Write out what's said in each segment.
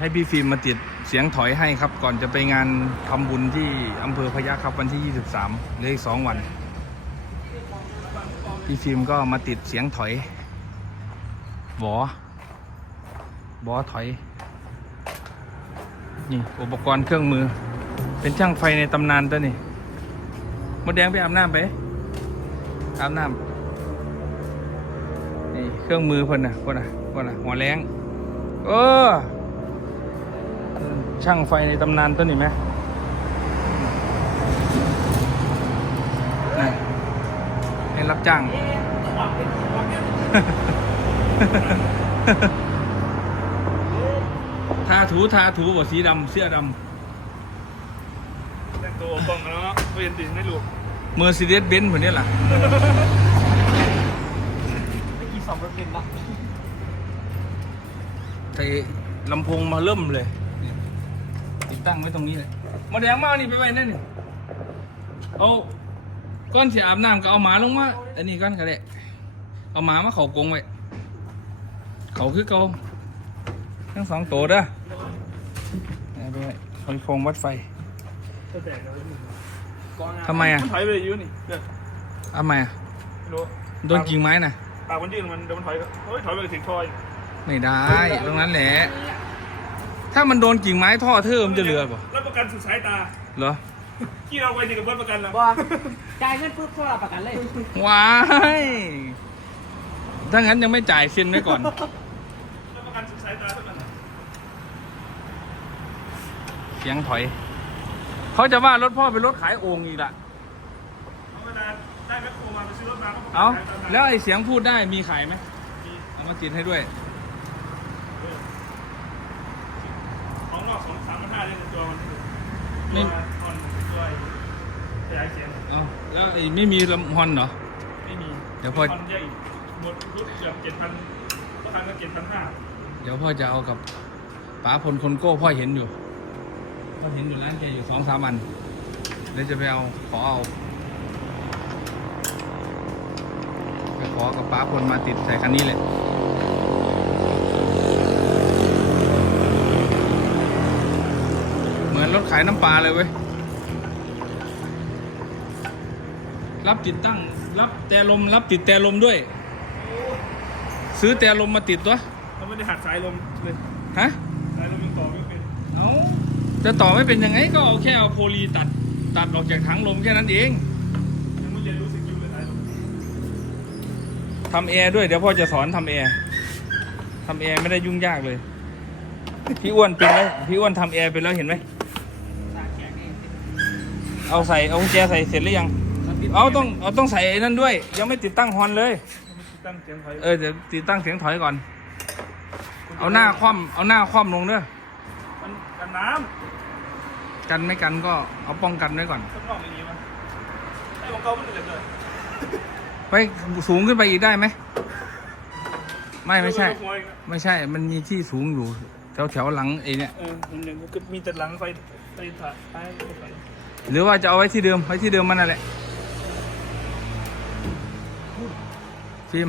ให้พี่ฟิล์มมาติดเสียงถอยให้ครับ ก่อนจะไปงานทำบุญที่อำเภอพยัคฆ์ครับวันที่ 23เหลืออีกสองวัน พี่ฟิล์มก็มาติดเสียงถอยบอบอถอย นี่อุปกรณ์เครื่องมือ เป็นช่างไฟในตำนานตัวนี่มดแดงไปอาบน้ำไปอาบน้ำนี่เครื่องมือเพิ่นนะเพิ่นนะเพิ่นนะหัวแรงเออ ช่างไฟในตำนานตัวนี้ไหมนี่ให้รับจ้าง ทาถูทาถูบ่สีดำเสื้อดแต่งตัวกล้องกันแล้วเวียนติดไม่รู้ำเมอร์ซิเดสเบนซ์คนนี้ล่ะไม่กี่สองรถเป็นปะใส่ลำโพงมาเริ่มเลยนี่ ติดตั้งไว้ตรงนี้เลยมาแดงมากนี่ไปไว้นั่นนี่เอาก้อนเสียอาบน้ำก็เอาหมาลงมาอันนี้ก้อนก็ได้เอาหมามาเขากรงไว้เขาคือเกาทั้งสองตัวเด้อเอาไปไว้คอยโฟงวัดไฟก็แตกแล้วทำไมอะมันถอยไปอยู่นี่เดี๋ยวเอามาอะไม่รู้โดนกิ่งไม้น่ะปากมันยื่นมันเดี๋ยวมันถอยก็เฮ้ยถอยไปถึงทอย ไม่ได้ตรงนั้นแหละ ถ้ามันโดนกิ่งไม้ท่อเทอมนจะเหลือป่ะรับประกันสุดสายตาเหรอที่เราไปนี่กับเบิร์ประกันนะบ่จ่ายเงินปุ๊บก็รับประกันเลย ว้ายถ้างั้นยังไม่จ่ายเซ็นไว้ก่อน รับประกันสุดสายตาเท่านั้นนะเสียงถอย เขาจะว่ารถพ่อเป็นรถขายโอ่งอีกละเอาเวลาได้แมคโครมาไปซื้อรถมาก็เอาขยตมร้นแล้วไอ้เสียงพูดได้มีขายไหมมีเอามาติดให้ด้วย เออข องนอกสองสามพันห้าเลยตัวมันไม่ ตัวคอนตัวขยายเสียงเอาแล้วไอ้ไม่มีลำฮอนเหรอ ไม่มีเดี๋ยวพอ คอนแยกอีกหมดรุ่นเกือบเจ็ดพันราคาก็เจ็ดพันห้าเดี๋ยวพ่อจะเอากับป๋าพลคนโก้พ่อเห็นอยู่พ่อเห็นอยู่ร้านแกอยู่สองสามอันเดี๋ยวจะไปเอาขอเอาไปขอกับป๋าพลมาติดใส่คันนี้เลยเหมือน รถขายน้ำปลาเลยเว้ย รับติดตั้ง รับแต่ลม รับติดแต่ลมด้วย ซื้อแต่ลมมาติดตัวเราไม่ได้หัดสายลมเลยฮะสายลมยังต่อไม่เป็นเอาจะต่อไม่เป็นยังไงก็เอาแค่เอาโพลีตัด ตัดออกจากถังลมแค่นั้นเองยังไม่เรียนรู้สกิลเลยสายลมทำแอร์ด้วยเดี๋ยวพ่อจะสอนทำแอร์ทำแอร์ไม่ได้ยุ่งยากเลย พี่อ้วนเป็นไหมพี่อ้วนทำแอร์เป็นแล้วเห็นไหมสากแขกนี่ เอาใส่เอากุญแจใส่เสร็จหรือยังเอาต้องเอาต้องใส่ไอ้นั่นด้วย ยังไม่ติดตั้งฮอนเลย ตั้งเสียงถอยเออเดี๋ยวติดตั้งเสียงถอยก่อน เอาหน้าคว่ำเอาหน้าคว่ำลงเด้อมันกันน้กันไม่กันก็เอาป้องกันไว้ก่อนำข้างนอกอย่างนี้มั้ยไอ้ของเก่ามันเหลือเลยไปสูงขึ้นไปอีกได้ไหมไม่ไม่ใช่ หัวอีกนะไม่ใช่มันมีที่สูงอยู่แถวแถวหลังไอ้เนี่ย เออมันยังก็มีแต่หลังไฟไฟถ่ายไฟไฟ หรือว่าจะเอาไว้ที่เดิมไว้ที่เดิมมันนั่นแหละฟิล์ม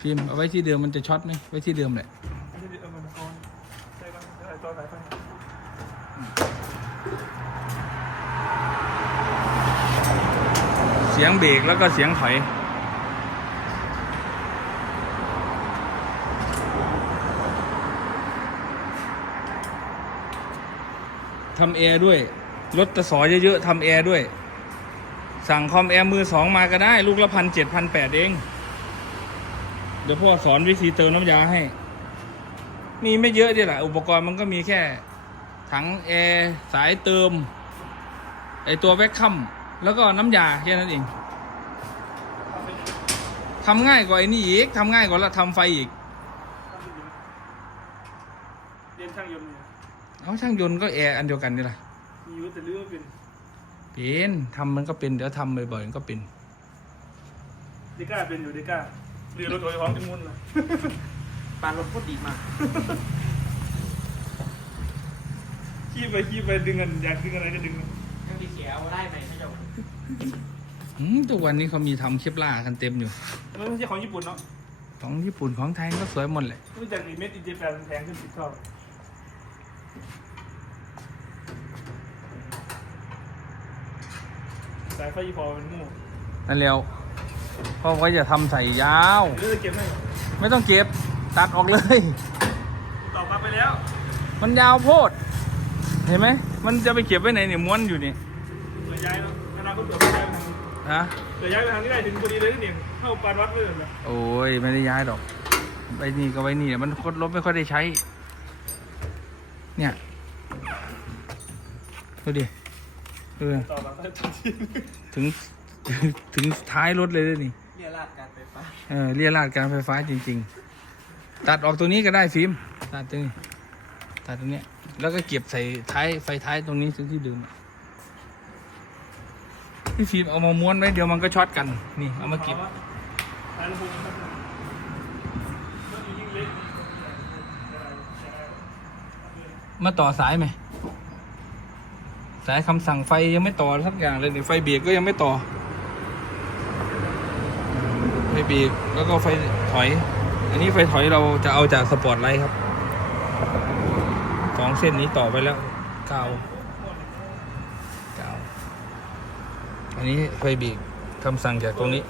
ฟิล์มเอาไว้ที่เดิมมันจะช็อตไหมไว้ที่เดิมแหละเสียงเบรกแล้วก็เสียงถอย ทำแอร์ด้วย รถตะสอเยอะๆทำแอร์ด้วย สั่งคอมแอร์มือสองมาก็ได้ ลูกละพันเจ็ดพันแปดเอง เดี๋ยวพ่อสอนวิธีเติมน้ำยาให้ มีไม่เยอะดีแหละอุปกรณ์มันก็มีแค่ ถังแอร์สายเติม ไอตัวแวคคัมแล้วก็น้ำยาแค่นั้นเองทำง่ายกว่าไอ้นี่อีกทำง่ายกว่าละทำไฟอีกเรียนช่างยนต์ เนี่ยเอาช่างยนต์ก็แอร์อันเดียวกันนี่แหละมีอยู่แต่เรื่องเป็นเป็นทำมันก็เป็นเดี๋ยวทำบ่อยๆมันก็เป็นเดก้าเป็นอยู่เดก้าเรือรถโดยของจังมุนเลยปานรถพูดดีมากขี้ไปขี้ไปดึงกันอยากดึงอะไรก็ดึงยังมีเสียเอาได้ไหมพระเจ้าอืมทุกวันนี้เขามีทำเคปล่ากันเต็มอยู่มันไม่ใช่ของญี่ปุ่นเนาะขของญี่ปุ่นของไทยก็สวยหมดแหละรู้จักรีเมดอินเจแปนแพงขึ้นสิบเท่า สายไฟพอเป็นงูนั่นแล้วพ่อก็จะทำใส่ยาวหรือจะเก็บให้ไม่ต้องเก็บ ตัดออกเลย ต่อปลั๊กไปแล้ว มันยาวโพด เห็นไหม มันจะไปเก็บไว้ไหนเนี่ยม้วนอยู่นี่เปิดย้ายแล้วอนาคตเปิดย้ายไปทางฮะเปิดย้ายไปทางที่ได้ถึงพอดีเลยนี่เองเข้าปานวัดเลยนะโอ้ย ไม่ได้ย้ายหรอกไปนี่ก็ไว้นี่มันคนรถไม่ค่อยได้ใช้ เนี่ย ดูดิเออต่อปลั๊กไปทันทีถึง ถึงท้ายรถเลยด้วยนี่ เรียราดการไฟฟ้าเออเรียราดการไฟฟ้าจริง ๆ ตัดออกตรงนี้ก็ได้ฟิล์มตัดตรงนี้ตัดตรงเนี้ยแล้วก็เก็บใส่ท้ายไฟท้ายตรงนี้ที่เดิมพี่ฟิล์มเอามาม้วนไว้เดี๋ยวมันก็ช็อตกัน นี่เอามาเก็บท้ายลำโพงครับก็ยิ่งเล็ก มาต่อสายไหม สายคำสั่งไฟยังไม่ต่อสักอย่างเลยเนี่ยไฟเบรกก็ยังไม่ต่อ ไฟเบรกแล้วก็ไฟถอย อันนี้ไฟถอยเราจะเอาจากสปอร์ตไลท์ครับสองเส้นนี้ต่อไปแล้วเก้าเก้าอันนี้ไฟเบรกคำสั่งจากตรงนี้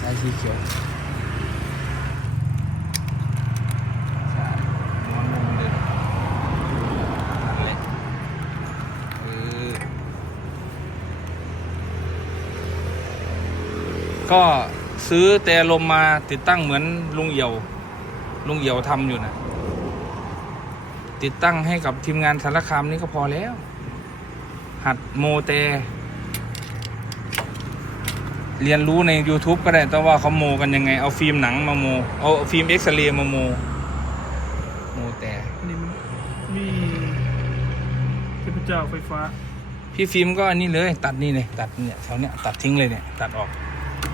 สายสีเขียวใช่ม้วนลงเลยนั่นแหละเออ ก็ซื้อแต่ลมมาติดตั้งเหมือนลุงเอี่ยว ลุงเอี่ยวทำอยู่นะติดตั้งให้กับทีมงานสารคามนี่ก็พอแล้ว หัดโมเต เรียนรู้ใน YouTube ก็ได้แต่ว่าเขาโมกันยังไง เอาฟิล์มหนังมาโม เอาฟิล์มเอ็กซเรย์มาโม โมแต่นี่มีเทพเจ้าไฟฟ้า พี่ฟิล์มก็อันนี้เลย ตัดนี่เลยตัดเนี่ยแถวเนี้ยตัดทิ้งเลยเนี่ย ตัดออก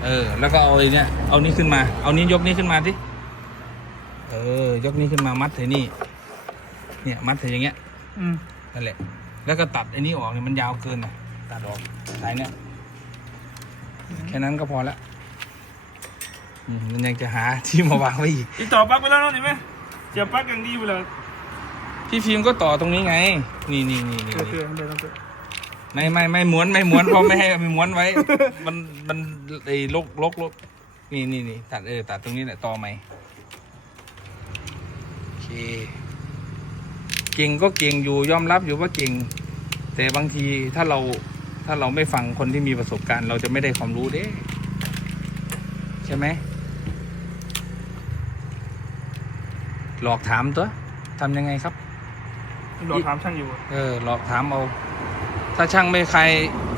เออ แล้วก็เอาไอ้เนี่ยเอานี้ขึ้นมา เอานี้ยกนี้ขึ้นมาสิเออ ยกนี้ขึ้นมามัดใส่นี่ เนี่ย มัดใส่อย่างเงี้ย อืมนั่นแหละ แล้วก็ตัดไอ้นี้ออกเนี่ยมันยาวเกินนะตัดออกสายเนี่ย แค่นั้นก็พอละอืมมันยังจะหาที่มาวางไว้อีก อีกต่อปลั๊กไปแล้วเนาะเห็นไหมเสียบปลั๊กอย่างดีไปเลยพี่ฟิล์มก็ต่อตรงนี้ไง นี่นี่นี่นี่ โอเคเดี๋ยวเราไป ไม่ไม่ไม่ม้วนไม่ม้วนเพราะไม่ให้เอาไปม้วนไว้ มันมันไอ้ลกลกลกนี่นี่นี่ตัดเออตัดตรงนี้แหละต่อใหม่โอเคเก่งก็เก่งอยู่ยอมรับอยู่ว่าเก่ง แต่บางทีถ้าเราถ้าเราไม่ฟังคนที่มีประสบการณ์ เราจะไม่ได้ความรู้เด้ใช่ไหมหลอกถามตัวทำยังไงครับรอถามช่างอยู่ เออหลอกถามเอา ถ้าช่างไม่ใคร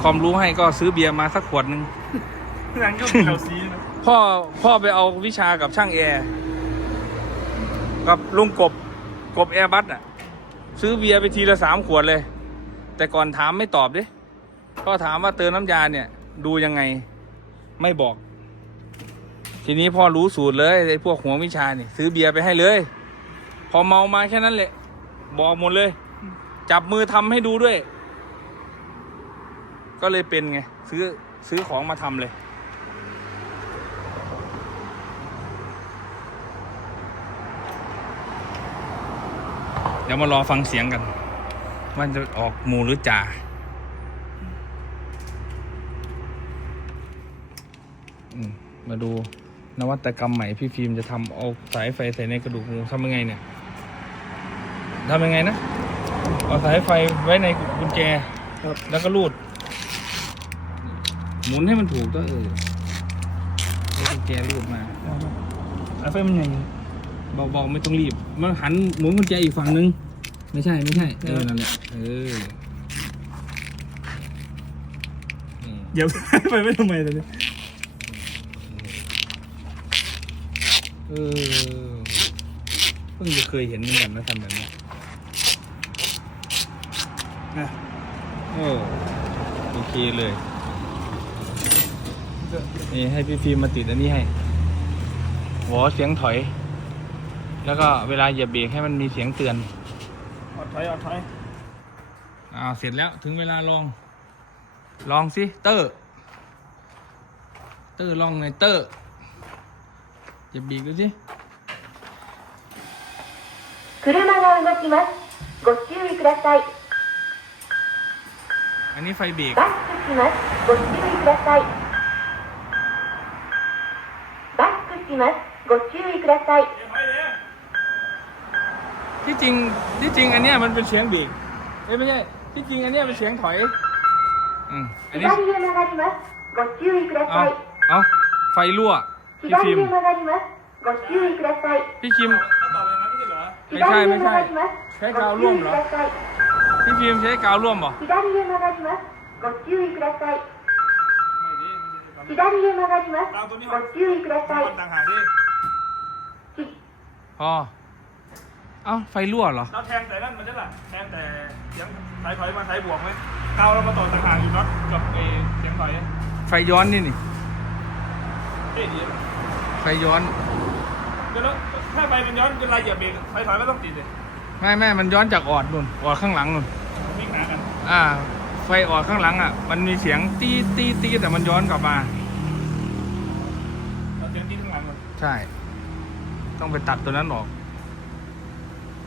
ความรู้ให้ก็ซื้อเบียร์มาสักขวดหนึ่งช่างก็เป็นเราซีนะพ่อพ่อไปเอาวิชากับช่างแอร์กับลุงกบกบแอร์บัสอะ ซื้อเบียร์ไปทีละสามขวดเลย แต่ก่อนถามไม่ตอบดิพ่อถามว่าเติมน้ำยาเนี่ย ดูยังไงไม่บอก ทีนี้พ่อรู้สูตรเลยไอ้พวกหัววิชานี่ซื้อเบียร์ไปให้เลย พอเมามาแค่นั้นแหละ บอกหมดเลย จับมือทำให้ดูด้วย ก็เลยเป็นไง ซื้อซื้อของมาทำเลย เดี๋ยวมารอฟังเสียงกันว่าจะออกหมูหรือจ่าอืมมาดูนวัตกรรมใหม่พี่ฟิล์มจะทำเอาสายไฟใส่ในกระดูกงูทำยังไงเนี่ยทำยังไงนะ เอาสายไฟไว้ในกุญแจ แล้วก็รูด หมุนให้มันถูกก็เออเอากุญแจรูดมาไอ้ไฟมันใหญ่เบาๆไม่ต้องรีบมันหันหมุนกุญแจอีกฝั่งนึง ไม่ใช่ไม่ใช่เออนั่นแหละเออนี่เดี๋ยวไปไม่ทำไมเลยเออเพิ่งจะเคยเห็นเหมือนกันนะทำแบบนี้นะโอ้โอเคเลย นี่ให้พี่ฟิล์มมาติดอันนี้ให้หวอเสียงถอย แล้วก็เวลาเหยียบเบรกให้มันมีเสียงเตือน อดถอยอดถอย อ่าเสร็จแล้วถึงเวลาลอง ลองสิเตอร์ เตอร์ลองหน่อยเตอร์เหยียบเบรกดูสิ 車が動きます。ご注意ください。 อันนี้ไฟเบรก バックします。ご注意ください。 ックします。ご注意ください。 ที่จริงที่จริงอันเนี้ยมันเป็นเสียงเบรกเอ้ยไม่ใช่ที่จริงอันเนี้ยเป็นเสียงถอยอืมอันนี้ 左へ曲がります。ご注意くだ เอา さい。 เอาไฟรั่วพี่ 左 ฟิล์ม へ曲がります。ご注意ください。 พี่คิม เขาตอบอย่างนั้นไม่ใช่เหรอ ไม่ใช่ไม่ใช่ 左へ曲がります。ใช้ ご กาว 注 ร่วม 意 เหร く อ ださい。 พี่ฟิล์มใช้กาวร่วมบ่ 左へ曲がります。ご注意ください。 ไม่ดีไม่ดี 左へ曲がります ตามตัวนี้ ご注意くださ มั い นต่างหากดิ พอเอ้าไฟรั่วเหรอ เราแทงแต่นั่นมันจะล่ะแทงแต่เสียงสายถอยมาสายบวกไหมเกาเรามาต่อต่างหากอยู่เนาะกับเอเสียงถอย ไฟย้อนนี่นี่ เอ๊ะดี ไฟย้อน เดี๋ยวแล้วถ้าไฟมันย้อนเวลาเหยียบเบรกไฟถอยไม่ต้องติดเลย ไม่ไม่มันย้อนจากออดนู่นออดข้างหลังนู่น วิ่งหนากัน อ่า ไฟออดข้างหลังอะ มันมีเสียงตีตีตีแต่มันย้อนกลับมาเราเสียงที่ข้างหลังมันใช่ ต้องไปตัดตัวนั้นออก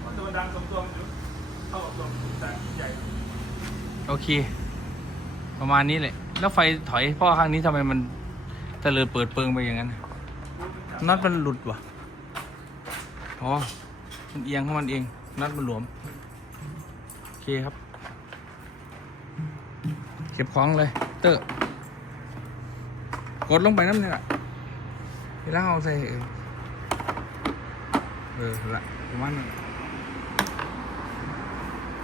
มันโดนดังสมตัวมันอยู่เข้ากับตัวดังใหญ่โอเค ประมาณนี้แหละแล้วไฟถอยพ่อข้างนี้ทำไมมันตะเลิดเปิดเปิงไปอย่างนั้นน็อตมันหลุดวะอ๋อมันเอียงของมันเองน็อตมันหลวม โอเคครับ เก็บของเลย เตอร์กดลงไปน้ำเนี่ยเวลาเอาใส่เออละประมาณนั้น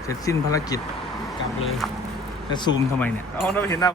เสร็จสิ้นภารกิจกลับเลย จะซูมทำไมเนี่ยเอาเราเห็นหน้า